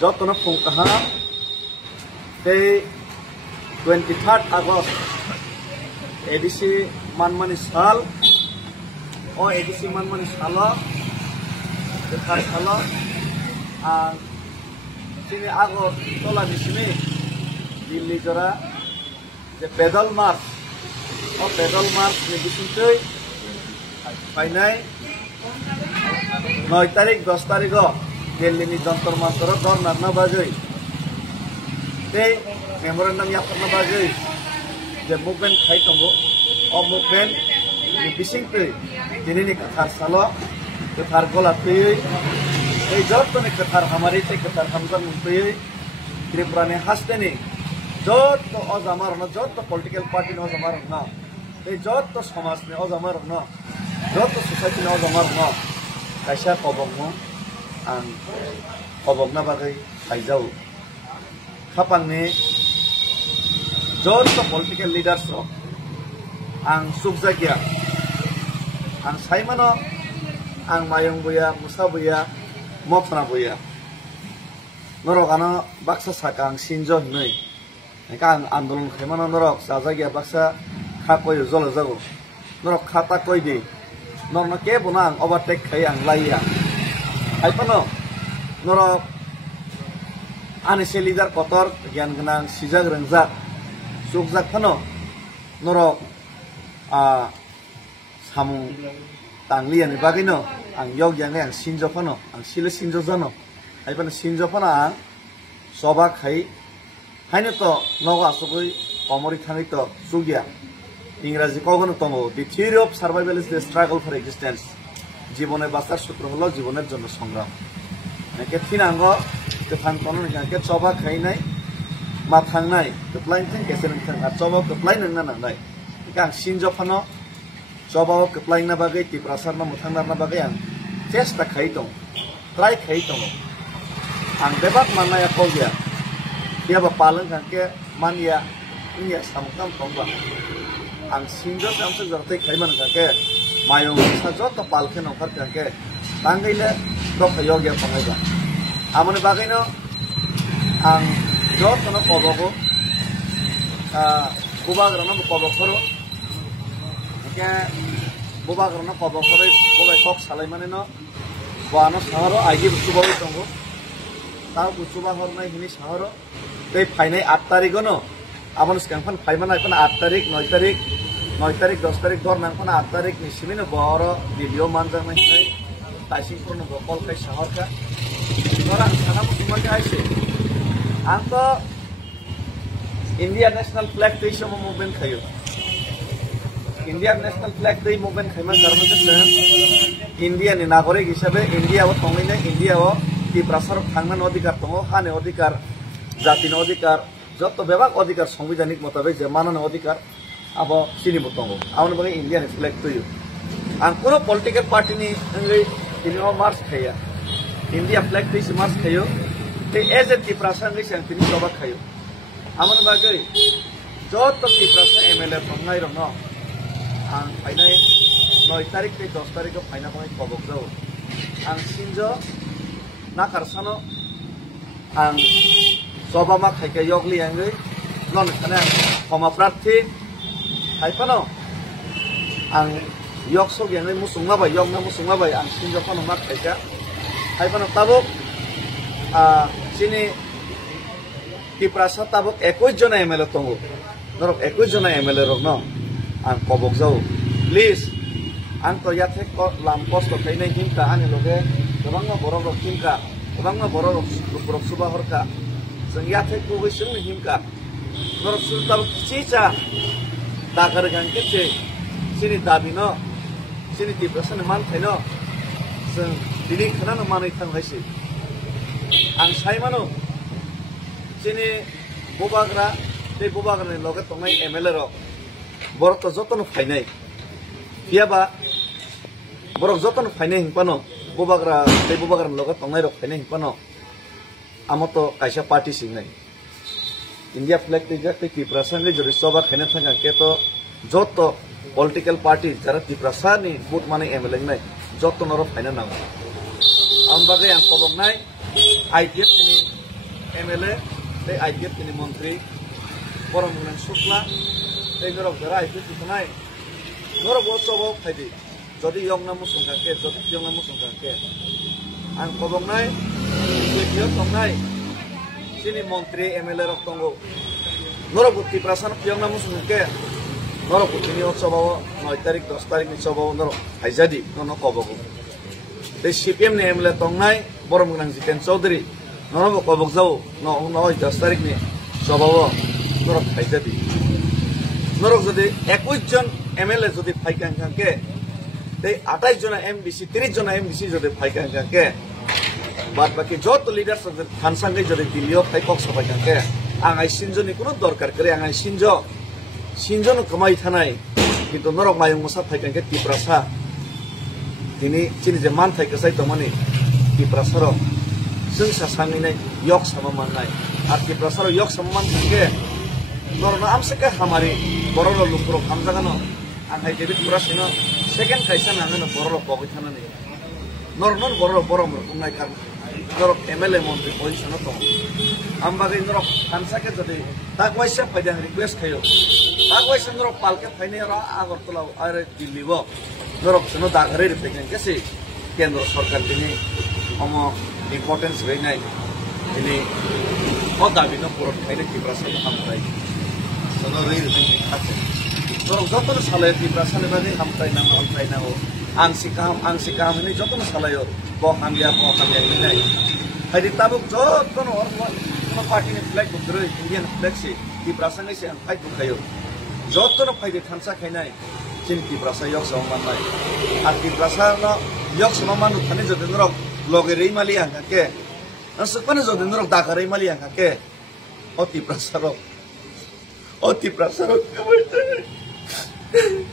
Jotno Pungkaha, the 23rd August, edisi Manmani Sal, or edisi Manmani Sala, the Karsala, and Sini Ago Tola Nishimi, Dili Jora, the pedal march, or pedal march, Medicine, Finai, 9 তারিখ 10 তারিখও দিল্লি যন্তর মন্তর দর নানা বাজই এই memorandum ইয়াপনা বাজই যে movement খাইতঙ্গো অ movement বিসিংতে দিনিনি কথার সালো কথার গলাতে এই যতনে কথার হামারিতে কথার হামজার মুতে ত্রিপুরানে হাসতেনি যত অজামার না যত পলিটিক্যাল পার্টি ন অজামার না এই যত সমাজ নে অজামার না যত সোসাইটি ন অজামার না kaisa kobongmo ang kobongna bagai kaijau khapangni joto political leaders ro ang subjagia ang saimano ang mayong buya musa buya mopna buya norokano baksa sakang sinjo hnoi kang andolon khaimano norok sajagia baksa khakoi jolo jago norok khata koi di Norno ke bunang overtake kayang laya. Ay pano noro ane se leader kotor yan genang sijag rengjak sukjak pano noro samu tanglian ni bagino ang yog yang ang sinjo pano ang sile sinjo jano. Ay pano sinjo pano ang soba khai haino to nogo asugoi komori thani to sugya. ইংরাজি কখনো তঙ্গ the theory of survival is the struggle for existence জীবনে বাঁচার সূত্র হলো জীবনের জন্য সংগ্রাম নাকি থিনাঙ্গ কেফান কোন নাকি চবা খাই নাই মা থাংনাই কপ্লাইন থিং কেসেন থিং আর চবা কপ্লাইন না নাंगनाय গাং সিনজফানো চবা কপ্লাইন না বাগै তিপ্রাসার না মুথাंनार না বাগै आं চেষ্টা খাই दं ट्राई खाई दं आं बेबाद माननाया कौया बियाबा पालन खांके मानिया इनिया सामकाम थंबा ang sinjo samse jorte khaiman kake mayong sa jot palke nokar kake tangaile do khayogya pangaiba amone bagaino ang jot no kobogo bubagrana kobokoro ke bubagrana kobokoro bobai kok salai mane no boano saharo aigi busubawi tongo ta busuba hornai hini saharo tei phainai 8 tarikh no amon skangpan phaimana kon 8 tarikh 9 tarikh 9 তারিখ 10 তারিখ ধর নাংখন 8 তারিখ নিসিমিনো বড় video মানজাং নাই তাইসিংপুর নো কলকাই শহরকা ধরা সানা মুসলমানকে আইছে আং তো India national flag তৈ সম মুভমেন্ট খাইও ইন্ডিয়া ন্যাশনাল ফ্ল্যাগ তৈ মুভমেন্ট খাইমান কারণে ইন্ডিয়া নি নাগরিক হিসাবে ইন্ডিয়া ও তংলিনে ইন্ডিয়া ও কি প্রসার থাংমান অধিকার তঙ্গ হানে অধিকার জাতিন অধিকার যত বিভাগ অধিকার সাংবিধানিক মোতাবেক যে মানানো অধিকার abo sini botongo awon bagi indian flag to you ang kono political party ni ngai ini o march khaya india flag to march khayo te as a tiprasa ngai sang tini soba khayo amon bagi jot to tiprasa mla tongai ro no ang painai 9 tarikh te 10 tarikh paina bagi kobok jao ang sinjo na karsano ang soba ma khaike yogli angai non khana khoma prarthi Haipano ang yok so yang musung na ba yok na musung na ba ang sinjo pano mat kaika haipano tabok sini tiprasa tabok 21 jona MLA tongo norok 21 jona MLA rok no ang kobok jau please ang to yathe ko lam post to kainai himka ani loge gobangna borok rok himka gobangna borok rok suba horka jeng yathe ko gisung himka norok sultab chicha Dakar gan kece sini dabino sini tiprasan man thaino sing dini khana no manai thang haisi ang saimano sini bobagra te bobagra ni loge tongai MLA ro borok to jotono phainai piaba borok jotono phainai hingpano bobagra te bobagra loge tongai ro phainai hingpano amoto kaisa party singnai India flag te jakte tiprasa ngai jori soba khane thanga ke to joto political party jara tiprasa ni vote mane MLA nai joto noro phaina na ambagai ang kobongnai IPF kini MLA tei IPF kini mantri borong nang sukla tei norok dara IPF tunai norok bosobo phaidi jodi yongna musungkake jodi yongna musungkake ang kobongnai IPF tongnai sini mantri MLA rok tongo norok butti prasan yongna musungkake norok butti ni otsobo 9 tarik 10 tarik ni sobo norok haijadi nono kobogo tei CPM ni MLA tongnai borong nang Jiten Chaudhary norok kobog jau no 10 tarik ni sobo norok haijadi norok jodi 21 John MLA jodi phaikangkangke tei 28 jona MBC 30 jona MBC jodi phaikangkangke bad baki joto leaders jodi thansangai jodi Dillio phaikok sabaikangke angai sinjoni kono dorkar kare angai sinjono kamai thanai kintu norok mayung musa phaikangke tiprasa tini chini je man thai kasai tomani tiprasaro जों सासांगिनै yok sama manai ar tiprasaro yok sama man thangke norna amseka hamari borolo lukro hamjagano angai David Prasino second kaisa nangano borolo pogoi thanani nornon borolo borom ungai kar norok MLA mantri position to ambagai norok kansake jodi takwaisa paidang request khayo takwaisa norok palke phaine ra Agartala are Delhi bo norok sono dagare repekan kesi kendra sarkar dini omo importance reinai ini dabi no purut khaine tiprasa hamtai sono rei rei khate norok jotono salai tiprasa le bagi hamtai na ho angsikam ini jotono salayo bo hamya ini nai haidi tabuk jotono ormo party ni flag bukro Indian flag si tiprasa ngai se anpai bukhayo jotono phaide thansa khainai chin tiprasa yok sama nai ar tiprasa no yok sama manu thane jodi norok loge rei mali angka ke nasukpane jodi norok dakarei mali angka ke oti prasaro